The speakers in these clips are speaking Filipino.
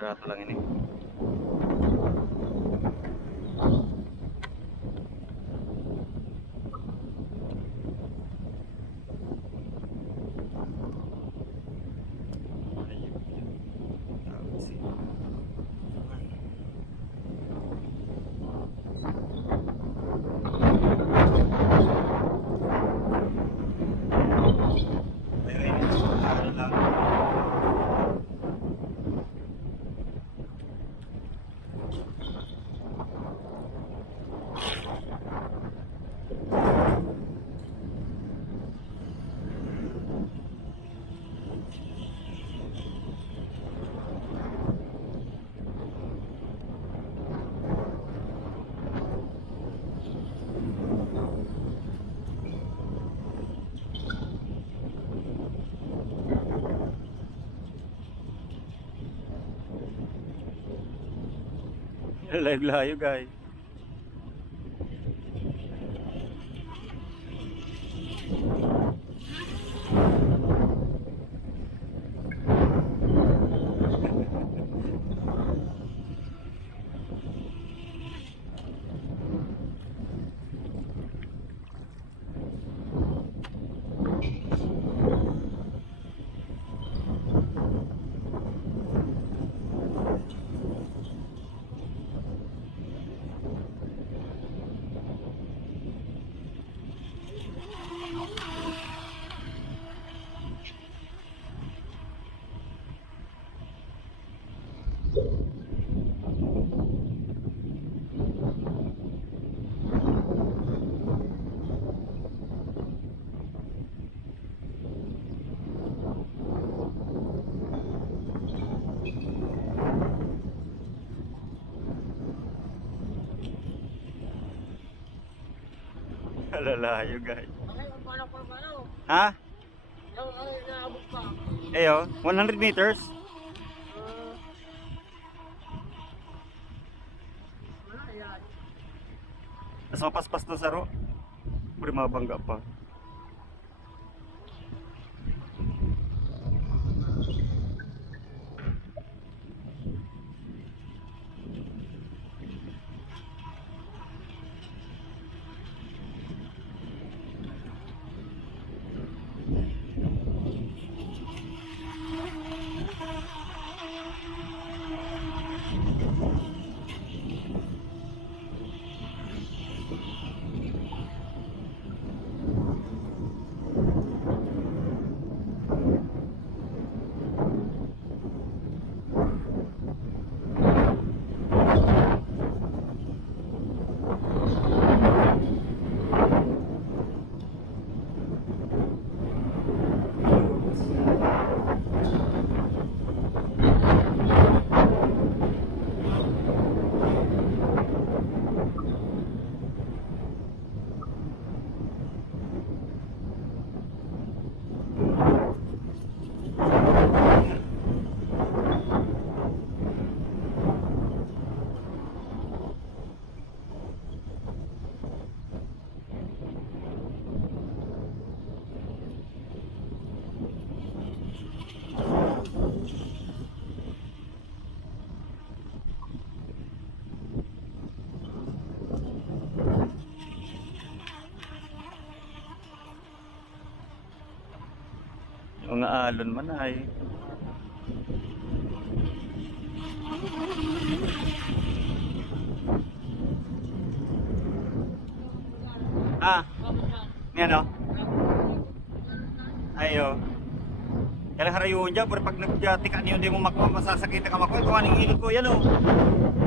Barato lang ini. Live layo guys. Lalayo guys. Ha? Ayo, 100 meters. Mas mapaspas to sa ro. Puri mabangga pa. Mga alon man ay. Ah. Yan o. Ayo. Kailang harayun dyan, pero pag nagtika niyo hindi mo masasakita ka makuha. Kung anong ilog ko, yan o.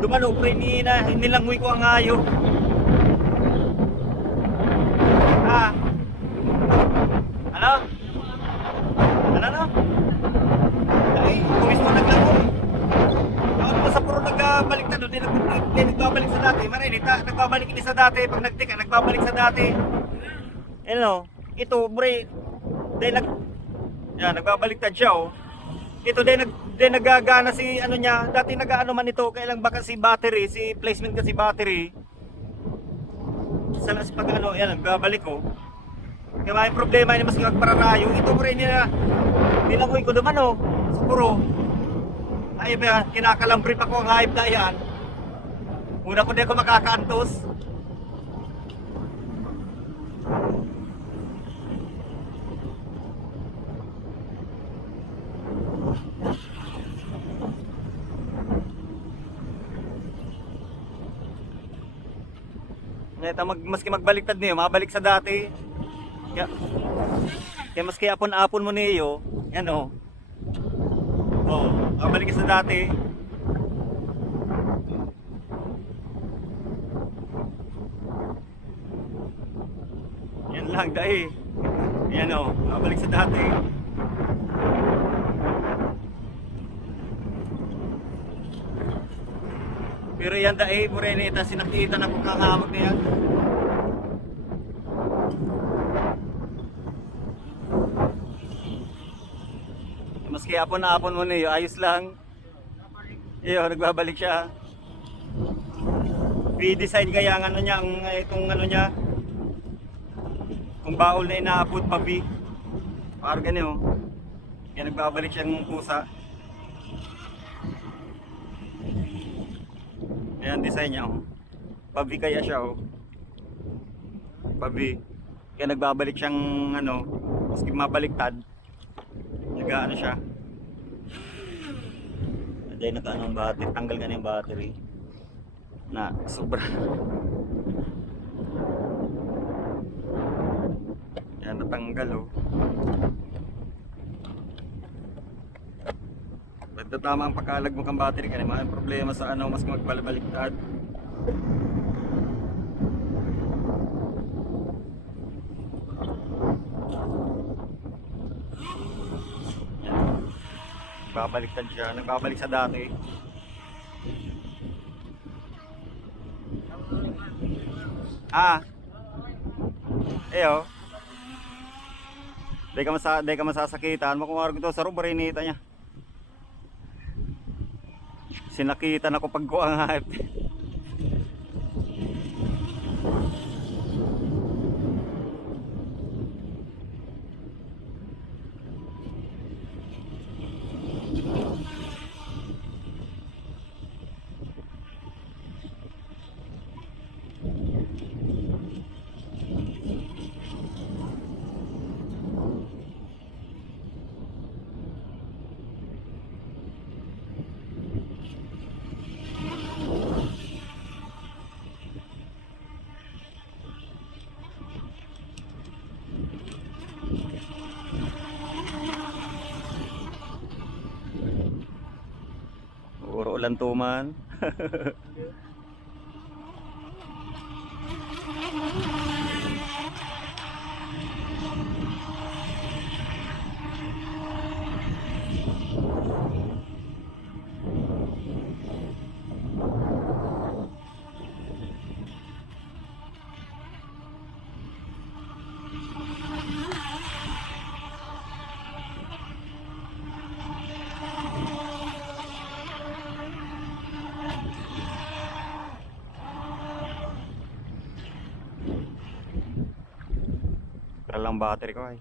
Dumalo, pre, nilangoy ko ang ayo. Ah. Ano? Ano? Ay, kumis mo naglangoy. Ako naman sa puro nagbabalik na doon, hindi nagbabalik sa dati. Marinita, nagbabalik hindi sa dati. Pag nagtika, nagbabalik sa dati. Ano, ito, bre, nagbabaliktad siya, oh. Ito din nagagana si ano niya, dati nagaano man ito, kailang baka si battery, si placement kasi battery. Sa pag ano, yan, nagbabalik ko. Kaya may problema ni mas magpararayo. Ito bre nilangoy ko naman, oh. Siguro. Ay ba, kinakalambre pa ko ang hayop na yan. Una ko di ako makakaantos. Ito, maski magbaliktad niyo, mabalik sa dati. Kaya maski apon-apon mo niyo, yan o. Oh, mabalik sa dati. Yan lang, dahil. Yan o, mabalik sa dati. Pero yan dahil, Morenita, sinakita na kung kakamag na yan. Maski apon-apon mo niyo, ayos lang. Iyo, nagbabalik siya. Redesign kaya ang ano niya, ang itong ano niya. Kung baol na inaabot pa B. Parang ganyan oh. Kaya nagbabalik siyang pusa. Ayan design niya oh. Pa-V kaya siya oh. Pa-V. Kaya nagbabalik siyang ano, maski mabaliktad. Nag-ano siya. Dahil naka-ano ang battery, tanggal nga na yung battery. Na sobra. Yan natanggal oh. Basta tama ang pagkalag mo kang battery kasi may problema sa ano, mas magbaliktad. Babaliktad siya, nagbabalik sa dati. Oh. Di ka masasakitan mo kung araw ito sa rubarinita niya. Sinakitan ako pag ko ang hayop. Puro ulan tuman. Lang battery ko ay.